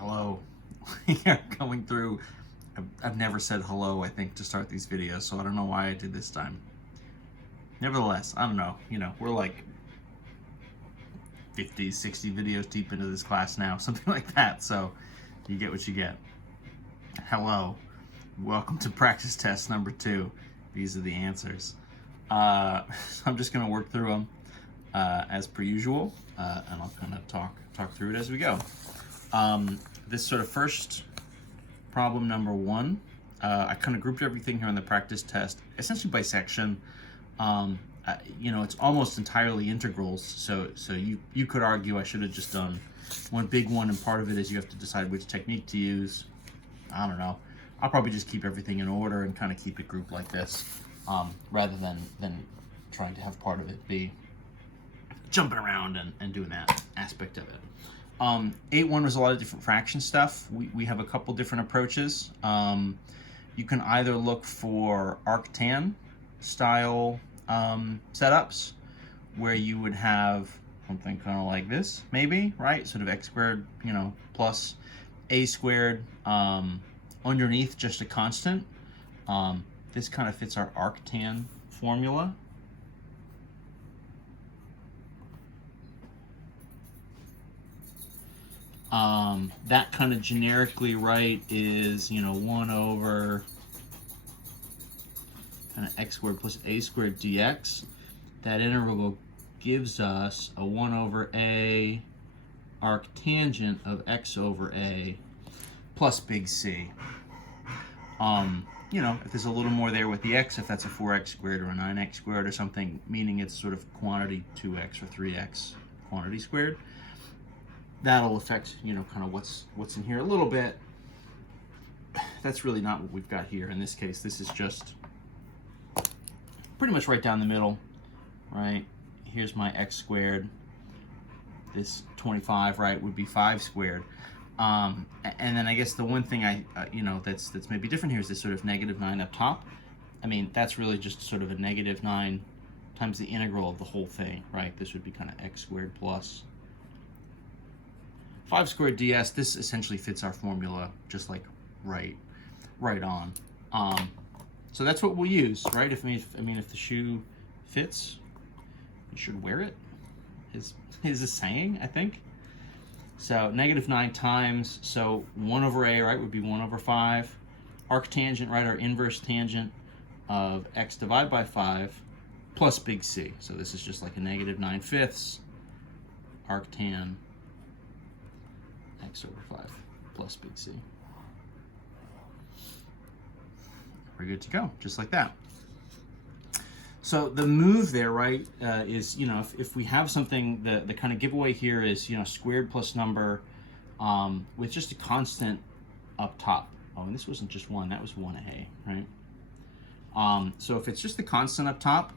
Hello. Yeah, coming through. I've never said hello, I think, to start these videos, so I don't know why I did this time. Nevertheless, I don't know. We're like 50, 60 videos deep into this class now, something like that, so you get what you get. Hello. Welcome to practice test number 2. These are the answers. So I'm just going to work through them as per usual, and I'll kind of talk through it as we go. This sort of first problem number 1, I kind of grouped everything here on the practice test essentially by section. It's almost entirely integrals, so you could argue I should have just done one big one, and part of it is you have to decide which technique to use. I don't know. I'll probably just keep everything in order and kind of keep it grouped like this, rather than trying to have part of it be jumping around and doing that aspect of it. 8-1 was a lot of different fraction stuff. We have a couple different approaches. You can either look for arctan style setups, where you would have something kind of like this, maybe, right? Sort of x squared, plus a squared, underneath just a constant. This kind of fits our arctan formula. That kind of generically, right, is 1 over kind of x squared plus a squared dx. That integral gives us a 1 over a arctangent of x over a plus big C. If there's a little more there with the x, if that's a 4x squared or a 9x squared or something, meaning it's sort of quantity 2x or 3x quantity squared, that'll affect, kind of what's in here a little bit. That's really not what we've got here. In this case, this is just pretty much right down the middle, right? Here's my x squared. This 25, right, would be 5 squared. And then I guess the one thing that's maybe different here is this sort of -9 up top. I mean, that's really just sort of a -9 times the integral of the whole thing, right? This would be kind of x squared plus 5 squared ds. This essentially fits our formula just like right on. So that's what we'll use, right? If the shoe fits, you should wear it. Is a saying, I think. So -9 times, so 1 over a, right, would be 1 over 5. Arctangent, right, our inverse tangent of x divided by 5 plus big C. So this is just like a -9/5 arctan x over 5 plus big C. We're good to go, just like that. So the move there, right, is, if we have something, the kind of giveaway here is, squared plus number with just a constant up top. Oh, and this wasn't just 1, that was 1a, right? So if it's just the constant up top,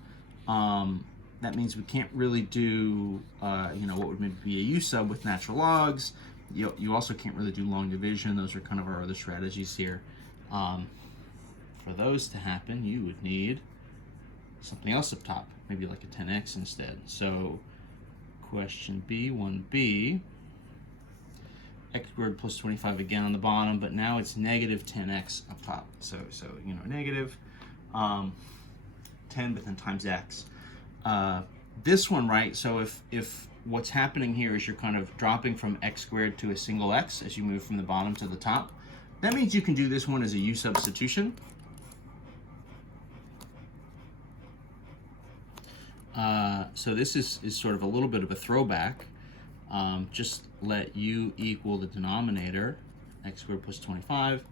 that means we can't really do, what would maybe be a u sub with natural logs. You also can't really do long division. Those are kind of our other strategies here. For those to happen, you would need something else up top, maybe like a 10x instead. So question B, 1b, x squared plus 25 again on the bottom, but now it's -10x up top. So negative 10, but then times x. This one, right, so if what's happening here is you're kind of dropping from x squared to a single x as you move from the bottom to the top, that means you can do this one as a u substitution. So this is sort of a little bit of a throwback. Just let u equal the denominator, x squared plus 25.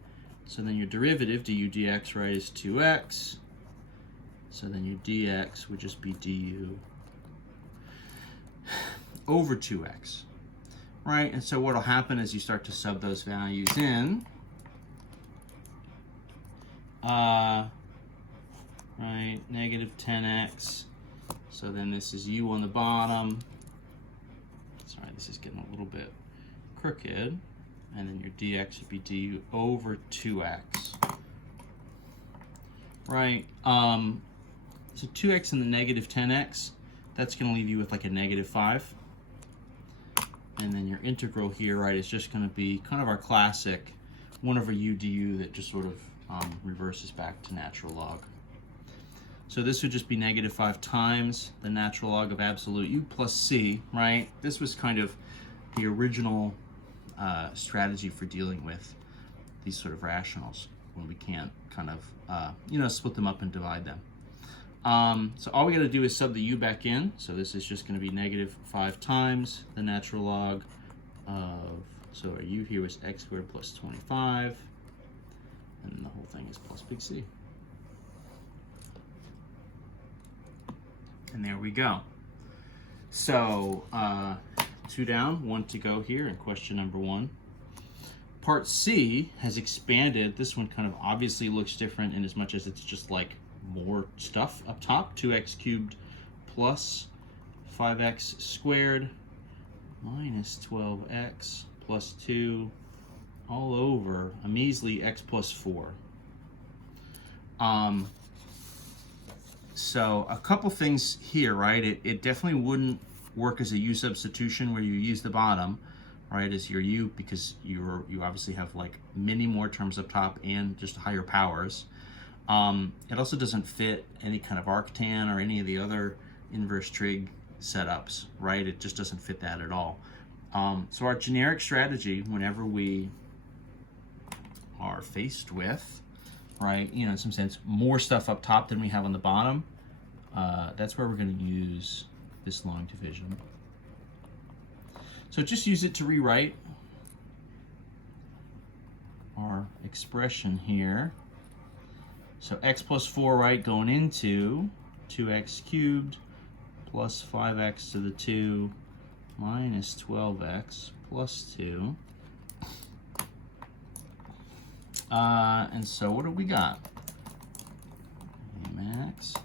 So then your derivative, du dx, right, is 2x. So then your dx would just be du over 2x, right? And so what'll happen is you start to sub those values in. Right, -10x. So then this is u on the bottom. Sorry, this is getting a little bit crooked. And then your dx would be du over 2x. Right, so 2x and the -10x, that's going to leave you with like a -5. And then your integral here, right, is just going to be kind of our classic 1 over u du that just sort of reverses back to natural log. So this would just be -5 times the natural log of absolute u plus c, right? This was kind of the original strategy for dealing with these sort of rationals when we can't kind of, split them up and divide them. So all we got to do is sub the u back in. So this is just going to be -5 times the natural log of, so our u here was x squared plus 25, and then the whole thing is plus big C. And there we go. So 2 down, 1 to go here in question number 1. Part C has expanded. This one kind of obviously looks different in as much as it's just like more stuff up top. 2x cubed plus 5x squared minus 12x plus 2 all over a measly x plus 4. So a couple things here, right? It definitely wouldn't work as a u substitution where you use the bottom, right, as your u, because you obviously have like many more terms up top and just higher powers. It also doesn't fit any kind of arctan or any of the other inverse trig setups, right? It just doesn't fit that at all. So our generic strategy, whenever we are faced with, right, in some sense, more stuff up top than we have on the bottom, that's where we're going to use this long division. So just use it to rewrite our expression here. So x plus 4, right, going into 2x cubed plus 5x to the 2 minus 12x plus 2. And so what do we got? Max.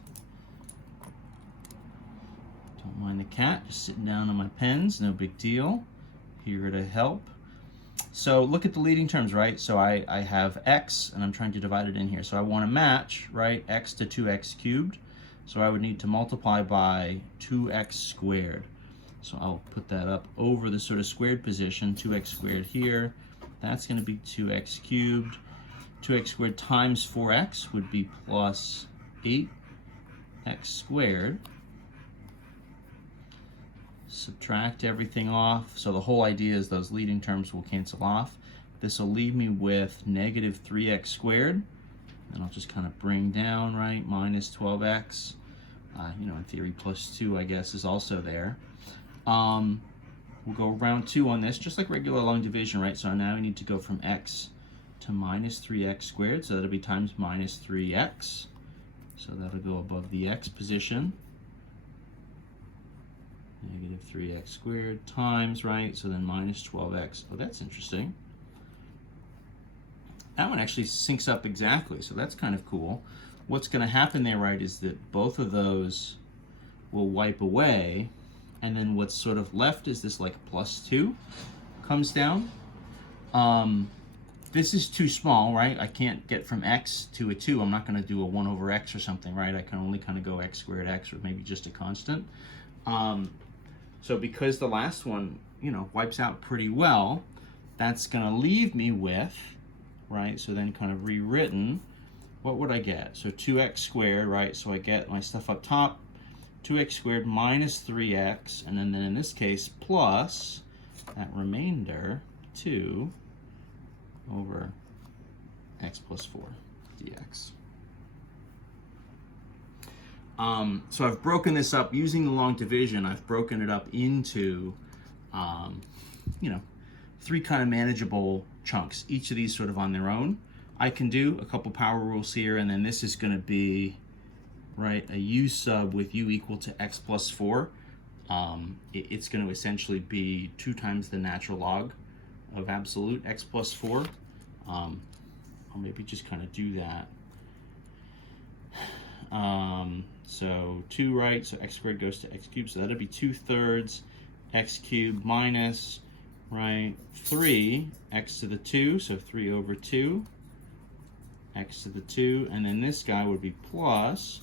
Don't mind the cat, just sitting down on my pens, no big deal. Here to help. So look at the leading terms, right? So I have x, and I'm trying to divide it in here. So I want to match, right, x to 2x cubed. So I would need to multiply by 2x squared. So I'll put that up over the sort of squared position, 2x squared here. That's going to be 2x cubed. 2x squared times 4x would be plus 8x squared. Subtract everything off. So the whole idea is those leading terms will cancel off. This will leave me with negative 3x squared. And I'll just kind of bring down, right, minus 12x. In theory, plus 2, I guess, is also there. We'll go round 2 on this, just like regular long division, right? So now we need to go from x to minus 3x squared. So that'll be times minus 3x. So that'll go above the x position. Negative 3x squared times, right? So then minus 12x. Oh, that's interesting. That one actually syncs up exactly, so that's kind of cool. What's going to happen there, right, is that both of those will wipe away, and then what's sort of left is this like plus 2 comes down. This is too small, right? I can't get from x to a 2. I'm not going to do a 1 over x or something, right? I can only kind of go x squared x, or maybe just a constant. So because the last one, wipes out pretty well, that's going to leave me with, right, so then kind of rewritten, what would I get? So 2x squared, right, so I get my stuff up top, 2x squared minus 3x, and then in this case, plus that remainder, 2 over x plus 4 dx. So I've broken this up using the long division. I've broken it up into, 3 kind of manageable chunks, each of these sort of on their own. I can do a couple power rules here, and then this is going to be, right, a u sub with u equal to x plus 4. It's going to essentially be 2 times the natural log of absolute x plus 4. I'll maybe just kind of do that. So 2, right, so x squared goes to x cubed, so that'll be 2/3 x cubed minus, right, 3 x to the 2, so 3 over 2 x to the 2, and then this guy would be plus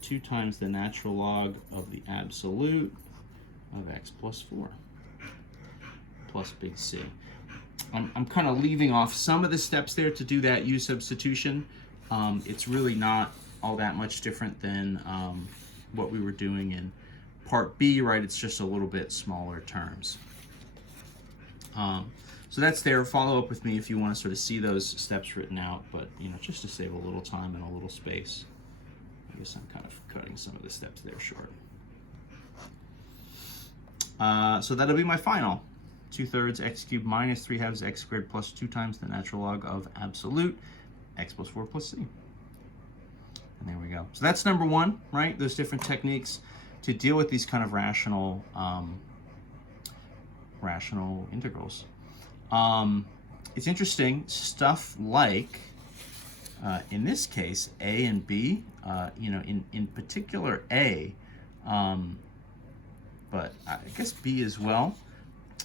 2 times the natural log of the absolute of x plus 4. plus big C. I'm kind of leaving off some of the steps there to do that U substitution. It's really not all that much different than what we were doing in part B, right? It's just a little bit smaller terms. So that's there. Follow up with me if you want to sort of see those steps written out, but just to save a little time and a little space. I guess I'm kind of cutting some of the steps there short. So that'll be my final. 2/3 x cubed minus 3/2 x squared plus 2 times the natural log of absolute x plus 4 plus c. And there we go. So that's number one, right? Those different techniques to deal with these kind of rational integrals. It's interesting, stuff like, in this case, a and b, in particular a, but I guess b as well.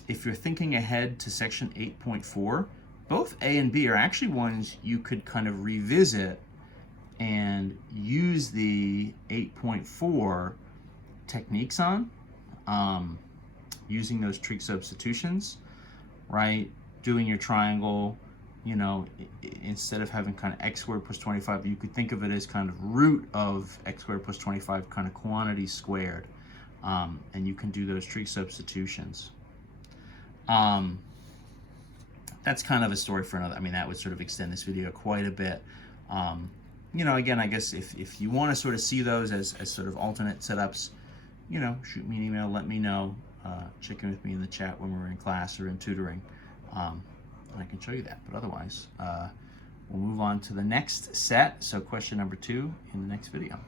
If you're thinking ahead to section 8.4, both A and B are actually ones you could kind of revisit and use the 8.4 techniques on, using those trig substitutions, right? Doing your triangle, instead of having kind of x squared plus 25, you could think of it as kind of root of x squared plus 25, kind of quantity squared, and you can do those trig substitutions. That's kind of a story for another. I mean, that would sort of extend this video quite a bit. Again, I guess if you want to sort of see those as sort of alternate setups, shoot me an email, let me know, check in with me in the chat when we're in class or in tutoring, and I can show you that. But otherwise, we'll move on to the next set. So question number 2 in the next video.